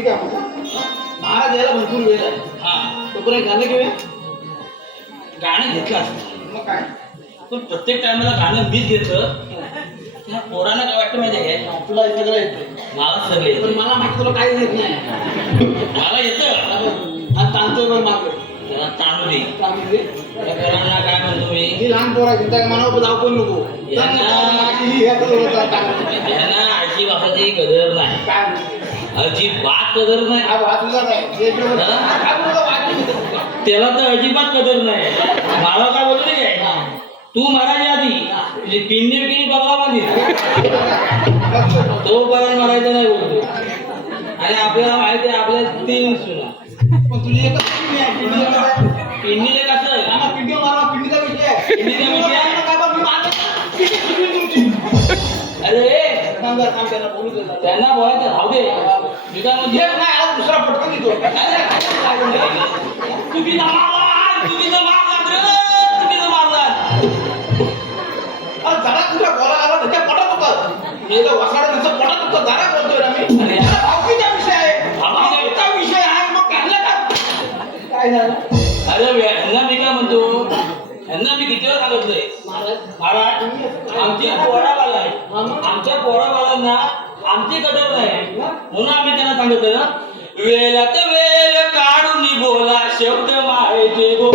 ठीक आहे महाराज यायला भरपूर वेळ आहे. हा तोपर्यंत गाणं घेऊया. गाणं घेतलं असतं मग काय पण प्रत्येक टायमाला गाणं मीच घेतलं त्या पोरांना काय वाटतं माहिती आहे काय तुला हे सगळं येतं मला सगळं येतं. पण मला माहिती तुला काहीच येत नाही. मला येतं आज ताणतोय बरं मागं त्याला तांदूळ दे. ताणून दे. त्या पोरांना काय म्हणतो मी ही लहान पोर आहे त्या मनावर जाऊ पण नको. यांना आजी बापाची कदर नाही काय म्हणते? अजिबात कदर नाही हा वाचला नाही एक दिवस काय बोलला वाचली. त्याला तर अजिबात कदर नाही मला काय बोलतो काय तू मरायच्या आधी तुझी पिंडी बिंडी बघा मागे तो पर्यंत मरायचं नाही बोलतो. आणि आपल्याला माहिती आहे आपल्या 3 सुना पण तुझी एकच पिंडी आहे. पिंडीला काय? पिंडीले कसं आहे? आम्हाला पिंडी मारा पिंडीचा विषय आहे. पिंडीचा विषय आहे? काय बा मी मारतो. पिंडी सुटली तुमची. अरे थांब त्यांना बोलू दे. त्यांना बोलायचं राहू दे मी काय म्हणजे एक नाही आज दुसरा फटका देतो. तुम्ही मारला तुम्ही मारला तुम्ही मारला आज जरा तुझ्या बोला आला त्याच्या पोटात होतं. मेलं वसाडा त्याचं पोटात होतं. जरा बोलतोय ना मी. अरे. अरे भावकीचा विषय आहे. भावकीचा विषय आहे मग काढला का? काय झालं? अरे ह्यांना मी काय म्हणतो ह्यांना मी किती वेळा सांगितलंय महाराज आमची पोराबाला आहे आमच्या पोराबालांना आमची कदर नाही म्हणून आम्ही त्यांना सांगितलं ना वेळात वेळ काढून बोला शब्द मायेचे गो